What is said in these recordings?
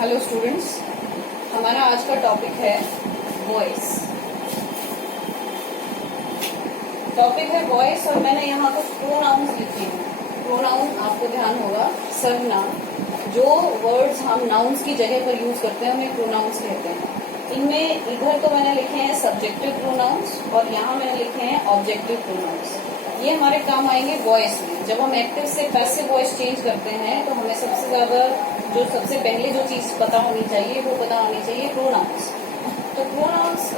Hello students, हमारा आज का टॉपिक है वॉइस। और मैंने यहाँ कुछ प्रोनाउंस लिखे हैं। प्रोनाउन आपको ध्यान होगा, सर्वनाम, जो वर्ड्स हम नाउन्स की जगह पर यूज करते हैं उन्हें प्रोनाउंस कहते हैं। इनमें इधर तो मैंने लिखे हैं सब्जेक्टिव प्रोनाउंस और यहाँ मैंने लिखे हैं ऑब्जेक्टिव प्रोनाउंस। ये हमारे काम आएंगे वॉइस में। जब हम एक्टिव से पैसिव वॉइस चेंज करते हैं तो हमें सबसे पहले जो चीज पता होनी चाहिए वो पता होनी चाहिए प्रोनाउंस। तो प्रोनाउंस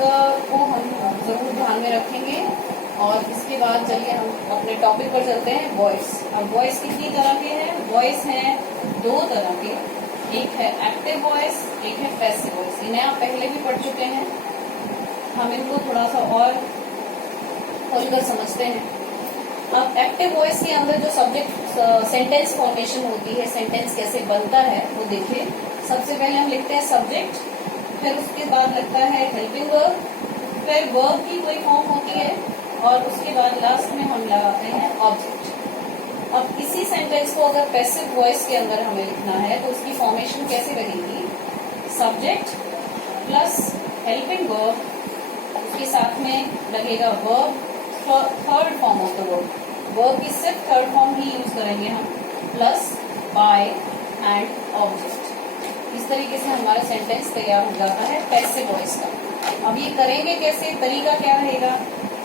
को हम जरूर ध्यान में रखेंगे। और इसके बाद चलिए हम अपने टॉपिक पर चलते हैं, वॉइस। अब वॉइस कितनी तरह के हैं? वॉइस हैं दो तरह के, एक है एक्टिव वॉइस, एक है पैसिव वॉइस। इन्हें आप पहले भी पढ़ चुके हैं, हम इनको थोड़ा सा और खोलकर समझते हैं। अब एक्टिव वॉइस के अंदर जो सब्जेक्ट सेंटेंस फॉर्मेशन होती है, सेंटेंस कैसे बनता है वो देखिए। सबसे पहले हम लिखते हैं सब्जेक्ट, फिर उसके बाद लगता है हेल्पिंग वर्ब, फिर वर्ब की कोई फॉर्म होती है और उसके बाद लास्ट में हम लगाते हैं ऑब्जेक्ट। अब इसी सेंटेंस को अगर पैसिव वॉइस के अंदर हमें लिखना है तो उसकी फॉर्मेशन कैसे लगेगी? सब्जेक्ट प्लस हेल्पिंग वर्ब, उसके साथ में लगेगा verb, third form of the verb. Verb की सिर्फ थर्ड फॉर्म ही यूज करेंगे हम, प्लस बाय एंड ऑब्जेक्ट। इस तरीके से हमारा सेंटेंस तैयार हो जाता है पैसिव वॉइस का। अब ये करेंगे कैसे? तरीका क्या रहेगा?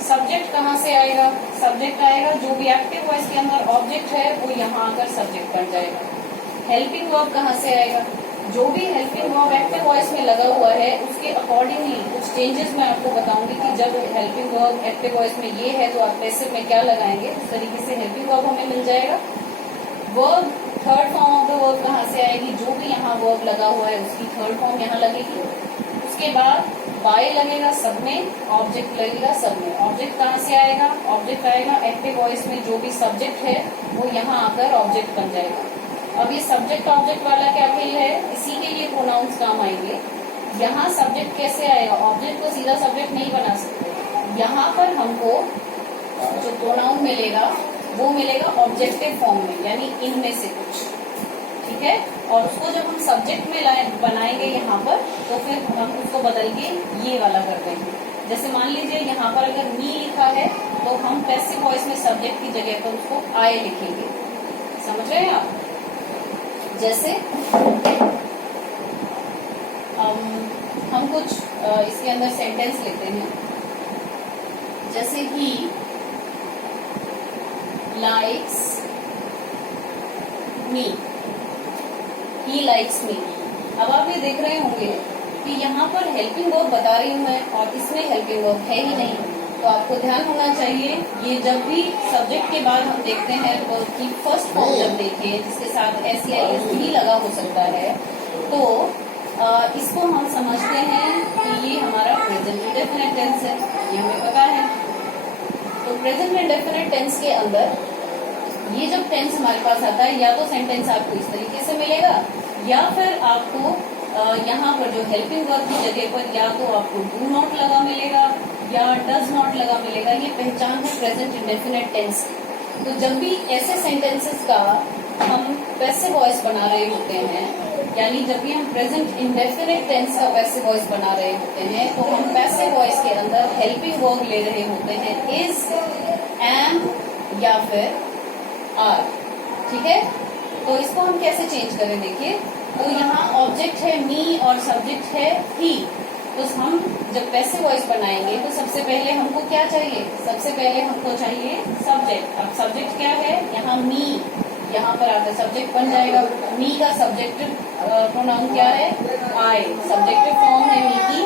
सब्जेक्ट कहाँ से आएगा? सब्जेक्ट आएगा, जो भी एक्टिव वॉइस के अंदर ऑब्जेक्ट है वो यहाँ आकर सब्जेक्ट बन जाएगा। हेल्पिंग वर्ब कहाँ से आएगा? जो भी हेल्पिंग वर्ब एक्टिव वॉइस में लगा हुआ है उसके अकॉर्डिंगली कुछ चेंजेस मैं आपको बताऊंगी कि जब हेल्पिंग वर्ब एक्टिव वॉइस में ये है तो आप पैसिव में क्या लगाएंगे। उस तरीके से हेल्पिंग वर्ब हमें मिल जाएगा। Verb third form of the verb कहाँ से आएगी? जो भी यहाँ वर्ब लगा हुआ है उसकी थर्ड फॉर्म यहाँ लगेगी। उसके बाद बाय लगेगा सब में, ऑब्जेक्ट लगेगा सब में। ऑब्जेक्ट कहाँ से आएगा? ऑब्जेक्ट आएगा एक्टिव वॉइस में, जो भी सब्जेक्ट है वो यहाँ आकर ऑब्जेक्ट बन जाएगा। अब ये सब्जेक्ट ऑब्जेक्ट वाला क्या खेल है? इसी के लिए प्रोनाउंस काम आएंगे। यहाँ सब्जेक्ट कैसे आएगा? ऑब्जेक्ट को सीधा सब्जेक्ट नहीं बना सकते। यहाँ पर हमको जो प्रोनाउन मिलेगा वो मिलेगा ऑब्जेक्टिव फॉर्म में, यानी इनमें से कुछ, ठीक है। और उसको जब हम सब्जेक्ट में बनाएंगे यहाँ पर तो फिर हम उसको बदल के ये वाला कर देंगे। जैसे मान लीजिए यहाँ पर अगर मी लिखा है तो हम पैसिव वॉइस में सब्जेक्ट की जगह पर उसको आई लिखेंगे। समझ रहे हैं आप? जैसे हम कुछ इसके अंदर सेंटेंस लेते हैं, जैसे he likes me, he likes me. अब आप ये देख रहे होंगे कि यहाँ पर हेल्पिंग वर्ब बता रही हूँ मैं और इसमें हेल्पिंग वर्ब है ही नहीं। तो आपको ध्यान होना चाहिए, ये जब भी सब्जेक्ट के बाद हम देखते हैं वर्ब की फर्स्ट फॉर्म जब देखें जिसके साथ SEIS भी लगा हो सकता है तो इसको हम समझते हैं कि ये हमारा प्रेजेंट इंडेफिनिट टेंस है, ये हमें पता है। तो प्रेजेंट इंडेफिनिट टेंस के अंदर ये जब टेंस हमारे पास आता है, या तो सेंटेंस आपको इस तरीके से मिलेगा या फिर आपको यहाँ पर जो हेल्पिंग वर्ब की जगह पर या तो आपको डू नॉट लगा मिलेगा या डज नॉट लगा मिलेगा। ये पहचान है प्रेजेंट इंडेफिनिट टेंस की। तो जब भी ऐसे सेंटेंसेस का हम पैसिव वॉइस बना रहे होते हैं, यानी जब भी हम प्रेजेंट इंडेफिनिट टेंस का पैसिव वॉइस बना रहे होते हैं तो हम पैसिव वॉइस के अंदर हेल्पिंग वर्ब ले रहे होते हैं, इज, एम या फिर आर, ठीक है। तो इसको हम कैसे चेंज करें? देखिए, तो यहाँ ऑब्जेक्ट है मी और सब्जेक्ट है ही। तो हम जब पैसिव वॉइस बनाएंगे तो सबसे पहले हमको क्या चाहिए? सबसे पहले हमको चाहिए सब्जेक्ट। अब सब्जेक्ट क्या है? यहाँ मी, यहाँ पर आकर सब्जेक्ट बन जाएगा। मी का सब्जेक्टिव प्रोनाउन क्या है? आई। सब्जेक्टिव फॉर्म है मी की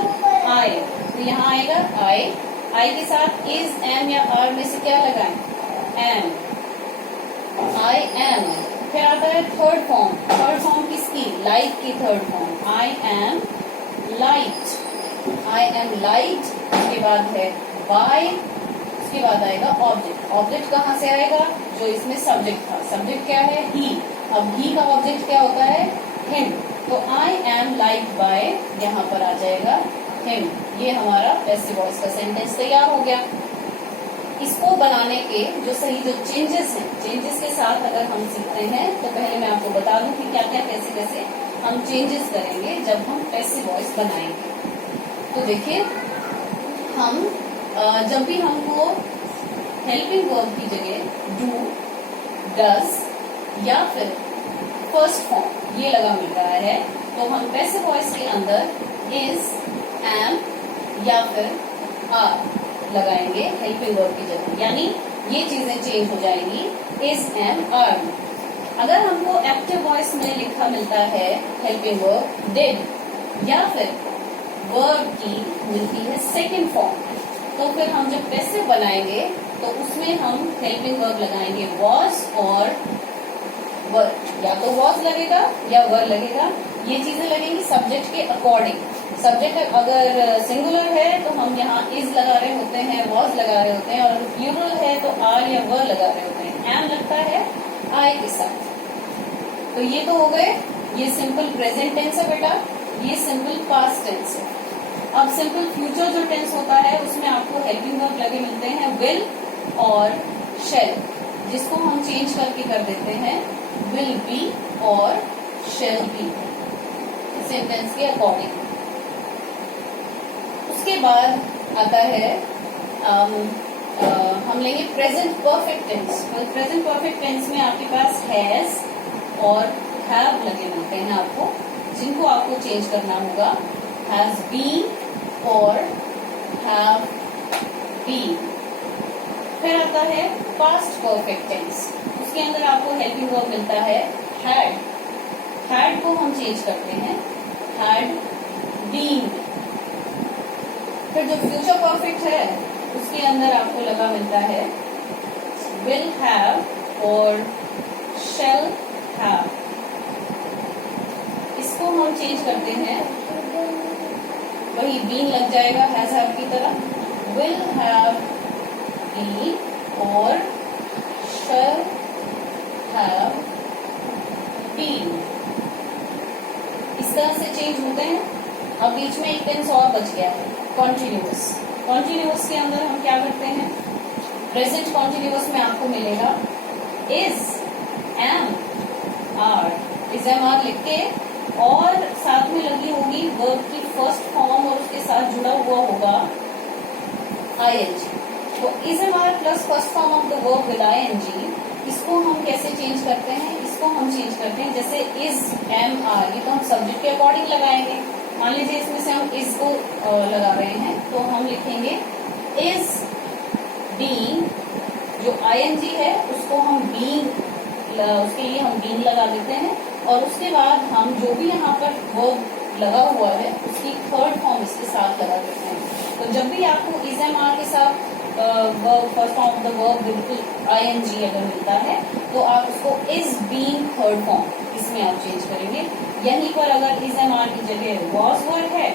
आई, तो यहाँ आएगा आई। आई के साथ इज, एम या आर में से क्या लगाएं? Am, I am. फिर आता है थर्ड फॉर्म। थर्ड फॉर्म किसकी? लाइट की third form, I am light, I am light. उसके बाद है बाय, उसके बाद आएगा ऑब्जेक्ट। ऑब्जेक्ट कहाँ से आएगा? जो इसमें सब्जेक्ट था। सब्जेक्ट क्या है? ही। अब ही का ऑब्जेक्ट क्या होता है? हिम। तो आई एम लाइक बाय यहाँ पर आ जाएगा हिम। ये हमारा पैसिव वॉइस का सेंटेंस तैयार हो गया। इसको बनाने के जो चेंजेस हैं, चेंजेस के साथ अगर हम सीखते हैं तो पहले मैं आपको बता दूं कि क्या क्या कैसे कैसे हम चेंजेस करेंगे जब हम पैसिव वॉइस बनाएंगे। तो देखिए, हम जब भी हमको हेल्पिंग वर्ब की जगह डू, डज या फिर फर्स्ट फॉर्म ये लगा मिल रहा है, तो हम पैसिव वॉइस के अंदर इज, एम या फिर आर लगाएंगे हेल्पिंग वर्ब की जगह, यानी ये चीजें चेंज हो जाएंगी इज, एम, आर। अगर हमको एक्टिव वॉइस में लिखा मिलता है हेल्पिंग वर्ब डिड या फिर वर्ब की मिलती है सेकंड फॉर्म, तो फिर हम जब पैसिव बनाएंगे तो उसमें हम हेल्पिंग वर्ब लगाएंगे वॉज और वर, या तो वॉज लगेगा या वर लगेगा, ये चीजें लगेंगी सब्जेक्ट के अकॉर्डिंग। सब्जेक्ट अगर सिंगुलर है तो हम यहाँ इज लगा रहे होते हैं, वॉज लगा रहे होते हैं, और प्लूरल है तो आर या वर लगा रहे होते हैं। एम लगता है आई के साथ। तो ये तो हो गए, ये सिंपल प्रेजेंट टेंस है बेटा, ये सिंपल पास्ट टेंस है। अब सिंपल फ्यूचर जो टेंस होता है उसमें आपको हेल्पिंग वर्ब लगे मिलते हैं विल और शेल, जिसको हम चेंज करके कर देते हैं विल बी और शेल बी सेंटेंस के अकॉर्डिंग। उसके बाद आता है हम लेंगे present perfect tense. Present perfect tense में आपके पास हैज और हैव लगे मिलते हैं आपको, जिनको आपको चेंज करना होगा हैज बीन और हैव बीन। फिर आता है पास्ट परफेक्ट टेंस, उसके अंदर आपको हेल्पिंग वर्ब मिलता है हैड। हैड को हम चेंज करते हैं हैड बीन। फिर जो फ्यूचर परफेक्ट है उसके अंदर आपको लगा मिलता है विल हैव और शेल हैव। इसको हम चेंज करते हैं, वही बीन लग जाएगा हैज हैव की तरह, विल हैव बीन और शेल हैव बीन। इस तरह से चेंज होते हैं। अब बीच में एक टेंस और बच गया है कॉन्टिन्यूअस। कॉन्टिन्यूअस के अंदर हम क्या करते हैं, प्रेजेंट कॉन्टिन्यूअस में आपको मिलेगा is, am, are, is, am, are लिख के और साथ में लगी होगी वर्ब की फर्स्ट फॉर्म और उसके साथ जुड़ा हुआ होगा आईएनजी। तो is, am, are plus first form of the verb with ING, इसको हम कैसे चेंज करते हैं, इसको हम चेंज करते हैं जैसे इज, एम, आर, ये तो हम सब्जेक्ट के अकॉर्डिंग लगाएंगे। मान लीजिए इसमें से हम इज को लगा रहे हैं तो हम लिखेंगे इज बीइंग, जो आईएनजी है उसको हम बीइंग, उसके लिए हम बीइंग लगा देते हैं, और उसके बाद हम जो भी यहाँ पर वर्ब लगा हुआ है उसकी थर्ड फॉर्म इसके साथ लगा देते हैं। तो जब भी आपको इज, एम, आर के साथ verb first form of the verb बिल्कुल आईएनजी अगर मिलता है तो आप उसको इज बीइंग थर्ड फॉर्म इसमें आप चेंज करेंगे। यहीं पर अगर इज, एम, आर की जगह वॉज वर्ड है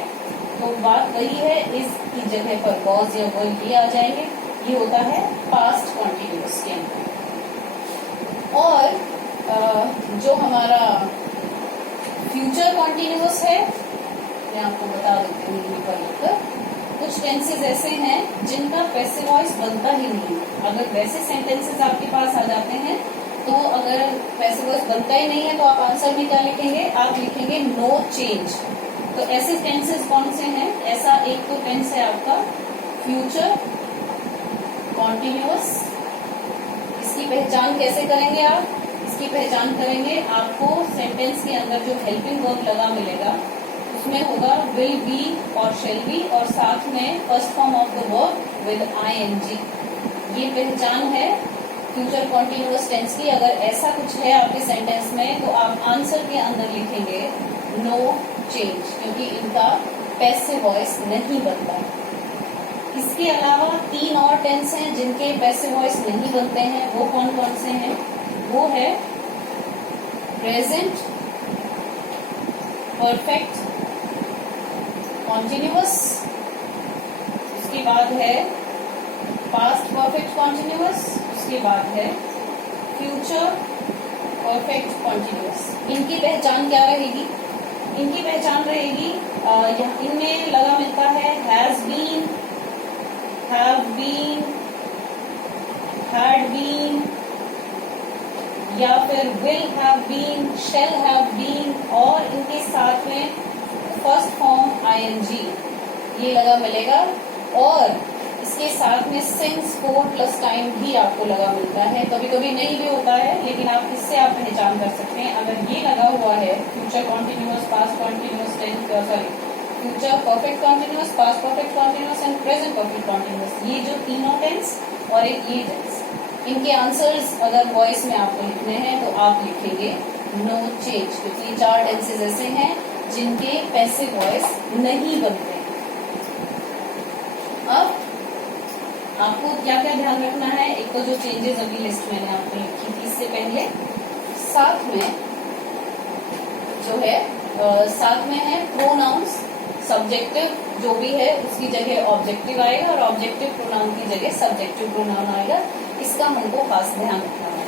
तो बात वही है, इज की जगह पर वॉज या वर्ड ये आ जाएंगे। ये होता है पास्ट कॉन्टिन्यूअस के अंदर। और जो हमारा फ्यूचर कॉन्टिन्यूअस है, मैं आपको बता देती हूँ यहीं पर लिखकर। कुछ टेंसेज ऐसे हैं जिनका पैसिव वॉइस बनता ही नहीं। अगर वैसे सेंटेंसेस आपके पास आ जाते हैं तो अगर पैसिव वॉइस बनता ही नहीं है तो आप आंसर में क्या लिखेंगे, आप लिखेंगे नो चेंज। तो ऐसे टेंसेस कौन से हैं, ऐसा एक तो टेंस है आपका फ्यूचर कॉन्टिन्यूअस। इसकी पहचान कैसे करेंगे आप, इसकी पहचान करेंगे, आपको सेंटेंस के अंदर जो हेल्पिंग वर्ब लगा मिलेगा उसमें होगा विल बी और शेल बी और साथ में first form of the verb with ING. ये पहचान है फ्यूचर कॉन्टिन्यूअस टेंस की। अगर ऐसा कुछ है आपके सेंटेंस में तो आप आंसर के अंदर लिखेंगे नो चेंज, क्योंकि इनका पैसिव वॉइस नहीं बनता। इसके अलावा 3 और टेंस हैं जिनके पैसिव वॉइस नहीं बनते हैं। वो कौन कौन से हैं, वो है प्रेजेंट परफेक्ट कॉन्टिन्यूअस, उसके बाद है पास्ट परफेक्ट कॉन्टिन्यूअस, उसके बाद है फ्यूचर परफेक्ट कॉन्टिन्यूअस। इनकी पहचान क्या रहेगी, इनकी पहचान रहेगी इनमें लगा मिलता है has been, have been, had been, या फिर will have been, shall have been, और इनके साथ में फर्स्ट फॉर्म आईएनजी ये लगा मिलेगा, और इसके साथ में सिंस फोर प्लस टाइम भी आपको लगा मिलता है। कभी कभी नहीं भी होता है, लेकिन आप इससे आप पहचान कर सकते हैं। अगर ये लगा हुआ है future continuous, past continuous, future perfect continuous, past perfect continuous and present perfect continuous, ये जो तीनों टेंस और एक ये टेंस, इनके आंसर्स अगर वॉइस में आपको लिखने हैं तो आप लिखेंगे नो चेंज, क्योंकि ये 4 टेंसेज ऐसे हैं जिनके पैसिव वॉइस नहीं बनते। अब आपको क्या क्या ध्यान रखना है, एक तो जो चेंजेस अभी लिस्ट मैंने आपको लिखी थी इससे पहले, साथ में जो है साथ में है प्रोनाउंस, सब्जेक्टिव जो भी है उसकी जगह ऑब्जेक्टिव आएगा और ऑब्जेक्टिव प्रोनाउन की जगह सब्जेक्टिव प्रोनाउन आएगा। इसका हमको खास ध्यान रखना है।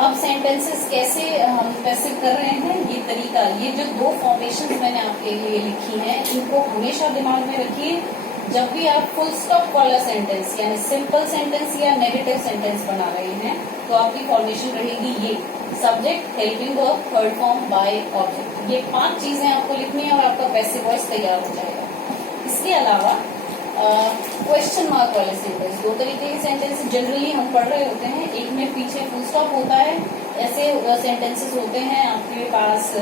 अब सेंटेंसेस कैसे हम पैसिव कर रहे हैं, ये तरीका, ये जो 2 फॉर्मेशन मैंने आपके लिए लिखी हैं, इनको हमेशा दिमाग में रखिए। जब भी आप फुल स्टॉप वाला सेंटेंस यानी सिंपल सेंटेंस या नेगेटिव सेंटेंस बना रहे हैं तो आपकी फॉर्मेशन रहेगी ये subject, helping verb, third form, by, object. ये 5 चीजें आपको लिखनी है और आपका पैसिव वॉइस तैयार हो जाएगा। इसके अलावा क्वेश्चन मार्क वाले सेंटेंस, 2 तरीके के सेंटेंस जनरली हम पढ़ रहे होते हैं। एक में पीछे फुल स्टॉप होता है, ऐसे सेंटेंसेस होते हैं आपके पास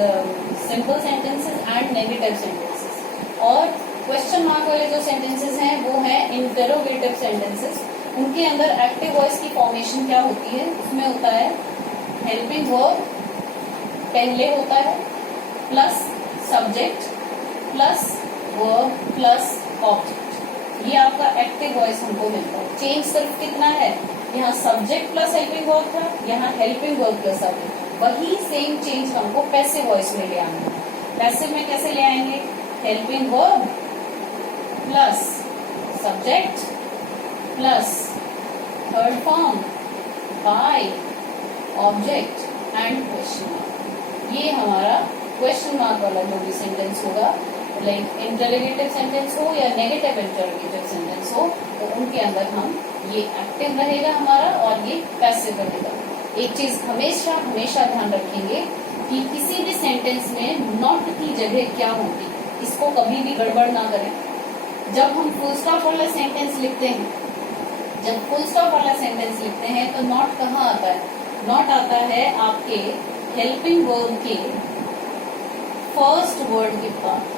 simple sentences and negative sentences, और क्वेश्चन मार्क वाले जो सेंटेंसेस हैं वो हैं इंटरोगेटिव सेंटेंसेस। उनके अंदर एक्टिव वॉइस की फॉर्मेशन क्या होती है, उसमें होता है हेल्पिंग वर्ब पहले होता है plus subject plus verb plus object, ये आपका एक्टिव वॉइस हमको मिलता है। चेंज सिर्फ कितना है, यहाँ सब्जेक्ट प्लस हेल्पिंग वर्ब था, यहाँ हेल्पिंग वर्ब प्लस सब्जेक्ट, वही सेम चेंज हमको पैसिव वॉइस में ले आना है। पैसिव में कैसे ले आएंगे, helping verb plus subject plus third form by object and question mark. ये हमारा क्वेश्चन मार्क वाला जो भी सेंटेंस होगा, लाइक इंटरोगेटिव सेंटेंस हो या नेगेटिव इंटरोगेटिव सेंटेंस हो, तो उनके अंदर हम ये एक्टिव रहेगा हमारा और ये पैसिव रहेगा। एक चीज हमेशा हमेशा ध्यान रखेंगे कि किसी भी सेंटेंस में नॉट की जगह क्या होगी, इसको कभी भी गड़बड़ ना करें। जब हम फुल स्टॉप वाला सेंटेंस लिखते हैं, जब फुल स्टॉप वाला सेंटेंस लिखते हैं तो नॉट कहाँ आता है, नॉट आता है आपके हेल्पिंग वर्ब के फर्स्ट वर्ड के बाद।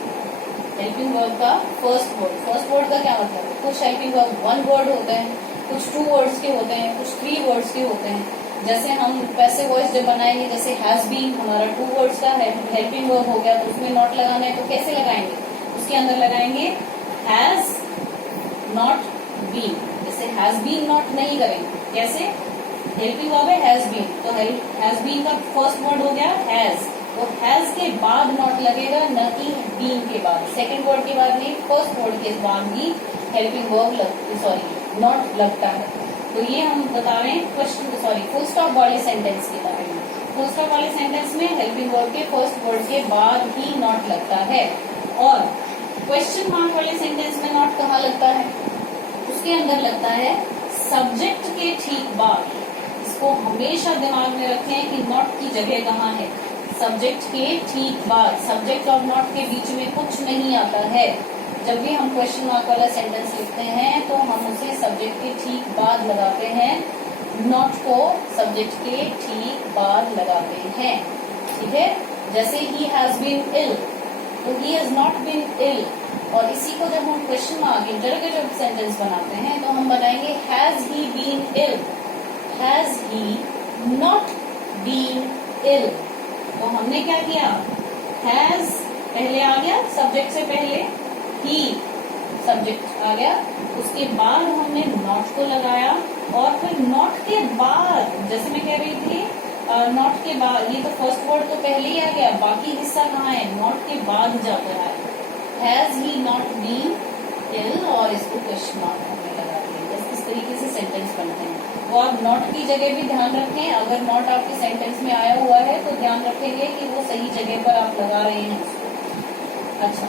हेल्पिंग वर्ब का फर्स्ट वर्ड का क्या मतलब है, कुछ हेल्पिंग वर्ब 1 वर्ड होते हैं, कुछ 2 वर्ड्स के होते हैं, कुछ 3 वर्ड्स के होते हैं। जैसे हम पैसिव वॉइस जब बनाएंगे, जैसे हैज बीन हमारा 2 वर्ड्स का है, हेल्पिंग वर्ब हो गया तो उसमें नॉट लगाना है, तो कैसे लगाएंगे, उसके अंदर लगाएंगे हैज नॉट बीन। जैसे हैज बीन नॉट नहीं करेंगे, कैसे, हेल्पिंग वर्ब है हैज बीन, तो हैज बीन का फर्स्ट वर्ड हो गया हैज, तो हैज के बाद नॉट लगेगा, न कि बीन के बाद, सेकंड वर्ड के बाद नहीं, फर्स्ट वर्ड के बाद ही हेल्पिंग वर्ब नॉट लगता है। तो ये हम बता रहे हैं फुल स्टॉप वाले सेंटेंस के बारे में। फुल स्टॉप वाले सेंटेंस में हेल्पिंग वर्ब के फर्स्ट वर्ड के बाद ही नॉट लगता है, और क्वेश्चन मार्क वाले सेंटेंस में नॉट कहाँ लगता है, उसके अंदर लगता है सब्जेक्ट के ठीक बाद। इसको हमेशा दिमाग में रखें कि नॉट की जगह कहाँ है, सब्जेक्ट के ठीक बाद। सब्जेक्ट और नॉट के बीच में कुछ नहीं आता है। जब भी हम क्वेश्चन मार्क वाला सेंटेंस लिखते हैं तो हम उसे सब्जेक्ट के ठीक बाद लगाते हैं, नॉट को सब्जेक्ट के ठीक बाद लगाते हैं, ठीक है। जैसे ही हैज बीन इल, तो he has not been ill, और इसी को जब हम क्वेश्चन मार्क इंटरोगेटिव सेंटेंस बनाते हैं तो हम बनाएंगे has he been ill, has he not been ill. तो हमने क्या किया, हैज पहले आ गया, सब्जेक्ट से पहले ही सब्जेक्ट आ गया, उसके बाद हमने नॉट को लगाया, और फिर नॉट के बाद, जैसे मैं कह रही थी नॉट के बाद, ये तो फर्स्ट वर्ड तो पहले ही आ गया, बाकी हिस्सा कहाँ है, नॉट के बाद जाकर आया, has he not been ill, और इसको क्वेश्चन मार्क हमने लगा दिया। इस तरीके से सेंटेंस बनते हैं। वो आप नॉट की जगह भी ध्यान रखें, अगर नॉट आपके सेंटेंस में आया हुआ है तो ध्यान रखेंगे कि वो सही जगह पर आप लगा रहे हैं उसको। अच्छा,